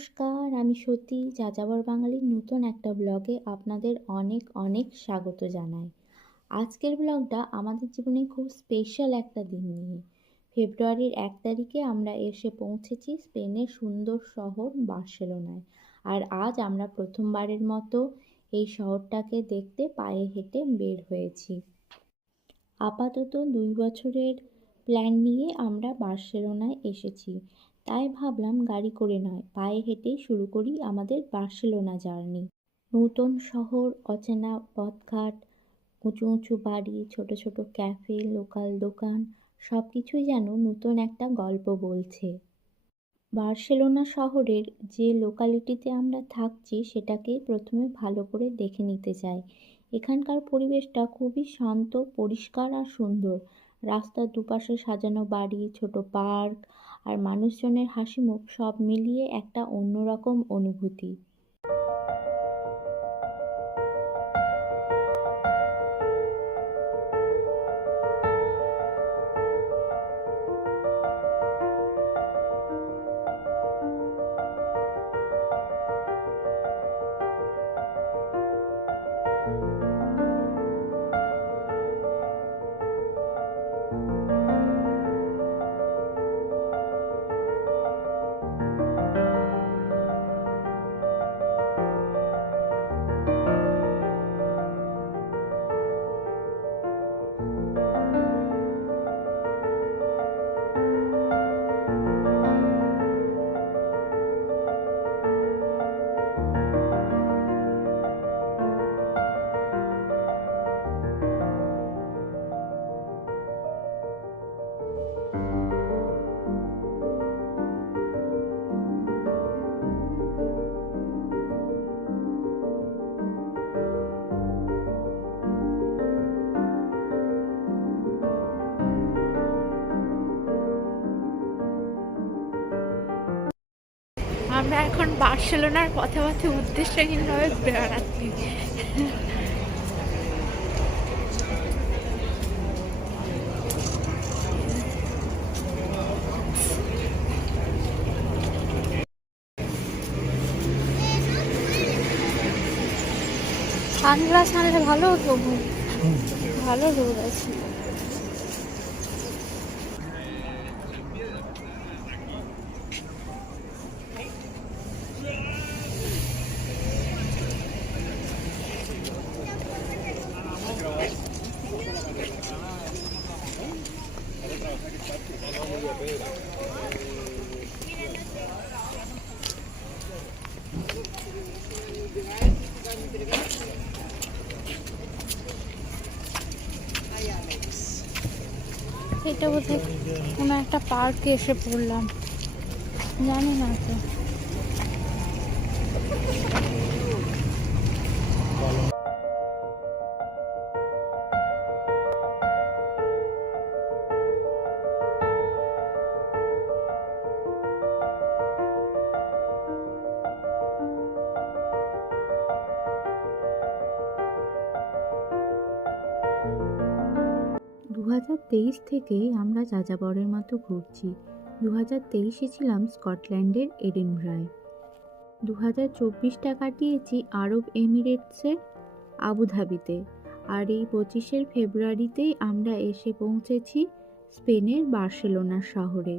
নমস্কার, আমি সতী যাযাবর বাঙালির নতুন একটা ব্লগে আপনাদের অনেক অনেক স্বাগত জানাই। আজকের ব্লগটা আমাদের জীবনে খুব স্পেশাল একটা দিন নিয়ে। ফেব্রুয়ারির 1 তারিখে আমরা এসে পৌঁছেছি স্পেনের সুন্দর শহর বার্সেলোনায়। আর আজ আমরা প্রথমবারের মতো এই শহরটাকে দেখতে পায়ে হেঁটে বের হয়েছি। আপাতত 2 বছরের প্ল্যান নিয়ে আমরা বার্সেলোনায় এসেছি, তাই ভাবলাম গাড়ি করে নয়, পায়ে হেঁটেই শুরু করি আমাদের বার্সেলোনা জার্নি। নতুন শহর, অচেনা পথঘাট, উঁচু উঁচু বাড়ি, ছোট ছোট ক্যাফে, লোকাল দোকান, সব কিছুই যেন নতুন একটা গল্প বলছে। বার্সেলোনা শহরের যে লোকালিটিতে আমরা থাকছি সেটাকেই প্রথমে ভালো করে দেখে নিতে চাই। এখানকার পরিবেশটা খুবই শান্ত, পরিষ্কার আর সুন্দর। রাস্তার দুপাশে সাজানো বাড়ি, ছোট পার্ক আর মানুষজনের হাসিমুখ সব মিলিয়ে একটা অন্যরকম অনুভূতি। আমরা এখন বার্সেলোনার পথে পথে উদ্দেশ্যহীনভাবে বেড়াচ্ছি। সানগ্লাস আনলে ভালো হতো, ভালো রোদ আছে। এটা বোধহয় কোনো একটা পার্কে এসে পড়লাম, জানি না তো। 2023 থেকেই আমরা যাযাবরের মতো ঘুরছি। 2023-এ ছিলাম স্কটল্যান্ডের এডিনবরায়। 2024টা কাটিয়েছি আরব এমিরেটসের আবুধাবিতে। আর এই 25 ফেব্রুয়ারিতেই আমরা এসে পৌঁছেছি স্পেনের বার্সেলোনা শহরে।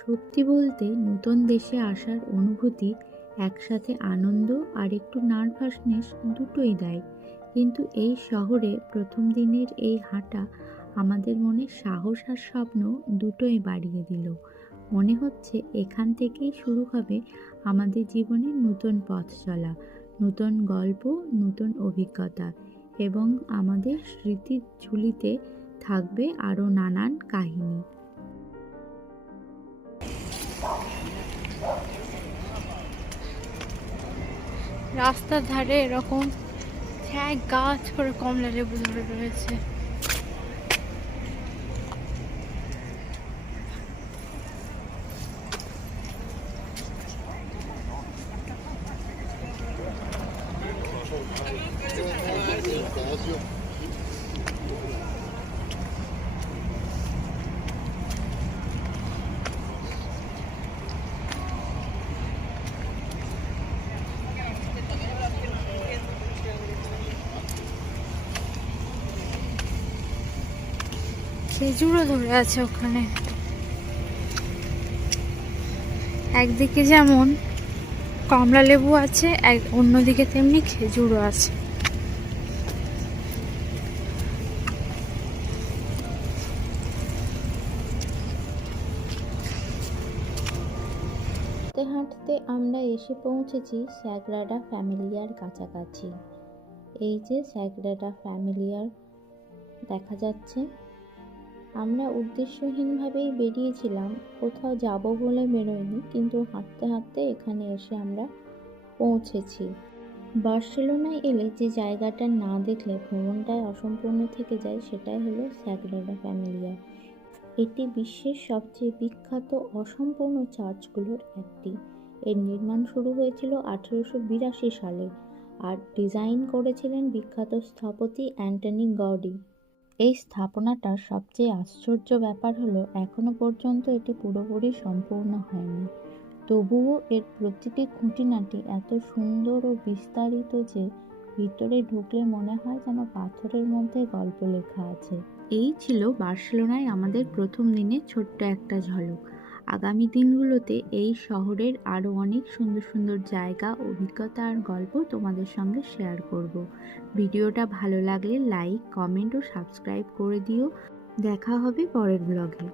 সত্যি বলতে নতুন দেশে আসার অনুভূতি একসাথে আনন্দ আর একটু নার্ভাসনেস দুটোই দেয়। কিন্তু এই শহরে প্রথম দিনের এই হাঁটা আমাদের মনে সাহস আর স্বপ্ন দুটোই বাড়িয়ে দিল। মনে হচ্ছে এখান থেকেই শুরু হবে আমাদের জীবনের নতুন পথ চলা, নতুন গল্প, নতুন অভিজ্ঞতা, এবং আমাদের স্মৃতির ঝুলিতে থাকবে আরও নানান কাহিনী। রাস্তার ধারে এরকম এক গাছ করে কমলা লেবু ধরে রয়েছে। খেজুরও ধরে আছে ওখানে। একদিকে যেমন কমলা লেবু আছে, অন্যদিকে তেমনি খেজুরও আছে। হাঁটতে হাঁটতে আমরা এসে পৌঁছেছি স্যাগ্রাডা ফ্যামিলিয়ার কাছাকাছি। এই যে স্যাগ্রাডা ফ্যামিলিয়ার দেখা যাচ্ছে। আমরা উদ্দেশ্যহীনভাবেই বেরিয়েছিলাম, কোথাও যাব বলে বেরোয়নি, কিন্তু হাঁটতে হাঁটতে এখানে এসে আমরা পৌঁছেছি। বার্সেলোনায় এলে যে জায়গাটা না দেখলে ভ্রমণটায় অসম্পূর্ণ থেকে যায় সেটাই হলো স্যাগ্রাডা ফ্যামিলিয়া। এটি বিশ্বের সবচেয়ে বিখ্যাত অসম্পূর্ণ চার্চগুলোর একটি। এর নির্মাণ শুরু হয়েছিল 1882 সালে আর ডিজাইন করেছিলেন বিখ্যাত স্থপতি অ্যান্টনি গডি। এই স্থাপনাটার সবচেয়ে আশ্চর্য ব্যাপার হলো এখনো পর্যন্ত এটি পুরোপুরি সম্পূর্ণ হয়নি, তবুও এর প্রতিটি খুঁটিনাটি এত সুন্দর ও বিস্তারিত যে ভিতরে ঢুকলে মনে হয় যেন পাথরের মধ্যে গল্প লেখা আছে। এই ছিল বার্সেলোনায় আমাদের প্রথম দিনের ছোট্ট একটা ঝলক। আগামী দিনগুলোতে এই শহরের আরও অনেক সুন্দর সুন্দর জায়গা, অভিজ্ঞতা আর গল্প তোমাদের সঙ্গে শেয়ার করব। ভিডিওটা ভালো লাগলে লাইক, কমেন্ট ও সাবস্ক্রাইব করে দিও। দেখা হবে পরের ব্লগে।